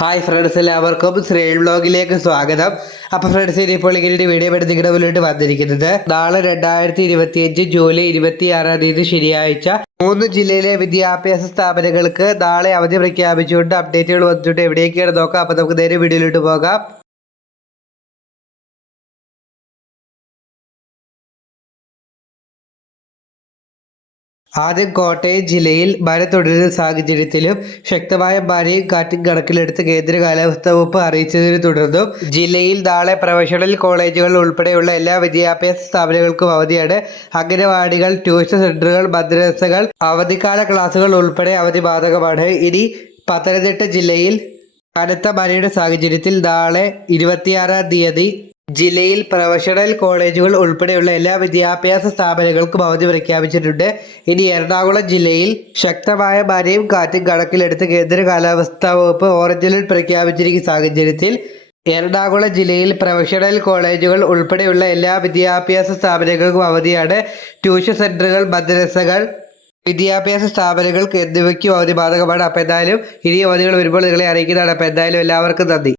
Hi friends എല്ലാവർക്കും ശ്രീൽ ബ്ലോഗിലേക്ക് സ്വാഗതം. അപ്പൊ ഫ്രണ്ട്സ് ഇപ്പോൾ ഇങ്ങനെ വീഡിയോ എടുത്ത് നിങ്ങളുടെ മുന്നിലോട്ട് വന്നിരിക്കുന്നത്. നാളെ രണ്ടായിരത്തി ഇരുപത്തിയഞ്ച് ജൂലൈ ഇരുപത്തി ആറാം തീയതി ശനിയാഴ്ച മൂന്ന് ജില്ലയിലെ വിദ്യാഭ്യാസ സ്ഥാപനങ്ങൾക്ക് നാളെ അവധി പ്രഖ്യാപിച്ചുകൊണ്ട് അപ്ഡേറ്റുകൾ വന്നിട്ടുണ്ട്. എവിടെയൊക്കെയാണ് നോക്കാം. അപ്പൊ നമുക്ക് നേരെ വീഡിയോയിലോട്ട് പോകാം. ആദ്യം കോട്ടയം ജില്ലയിൽ മഴ തുടരുന്ന സാഹചര്യത്തിലും ശക്തമായ മഴയും കാറ്റും കണക്കിലെടുത്ത് കേന്ദ്ര കാലാവസ്ഥാ വകുപ്പ് അറിയിച്ചതിനെ തുടർന്നും ജില്ലയിൽ നാളെ പ്രൊഫഷണൽ കോളേജുകൾ ഉൾപ്പെടെയുള്ള എല്ലാ വിദ്യാഭ്യാസ സ്ഥാപനങ്ങൾക്കും അവധിയാണ്. അംഗനവാടികൾ ട്യൂഷൻ സെന്ററുകൾ മദ്രസകൾ അവധിക്കാല ക്ലാസുകൾ ഉൾപ്പെടെ അവധി ബാധകമാണ്. ഇനി പത്തനംതിട്ട ജില്ലയിൽ കനത്ത മഴയുടെ സാഹചര്യത്തിൽ നാളെ ഇരുപത്തിയാറാം തീയതി ജില്ലയിൽ പ്രൊഫഷണൽ കോളേജുകൾ ഉൾപ്പെടെയുള്ള എല്ലാ വിദ്യാഭ്യാസ സ്ഥാപനങ്ങൾക്കും അവധി പ്രഖ്യാപിച്ചിട്ടുണ്ട്. ഇനി എറണാകുളം ജില്ലയിൽ ശക്തമായ മഴയും കാറ്റും കണക്കിലെടുത്ത് കേന്ദ്ര കാലാവസ്ഥാ വകുപ്പ് ഓറഞ്ച് അലർട്ട് പ്രഖ്യാപിച്ചിരിക്കുന്ന സാഹചര്യത്തിൽ എറണാകുളം ജില്ലയിൽ പ്രൊഫഷണൽ കോളേജുകൾ ഉൾപ്പെടെയുള്ള എല്ലാ വിദ്യാഭ്യാസ സ്ഥാപനങ്ങൾക്കും അവധിയാണ്. ട്യൂഷൻ സെന്ററുകൾ മദ്രസകൾ വിദ്യാഭ്യാസ സ്ഥാപനങ്ങൾക്ക് എന്നിവയ്ക്കും അവധി ബാധകമാണ്. അപ്പോൾ എന്തായാലും ഇനി അവധികൾ വരുമ്പോൾ നിങ്ങളെ അറിയിക്കുന്നതാണ്. അപ്പോൾ എന്തായാലും എല്ലാവർക്കും നന്ദി.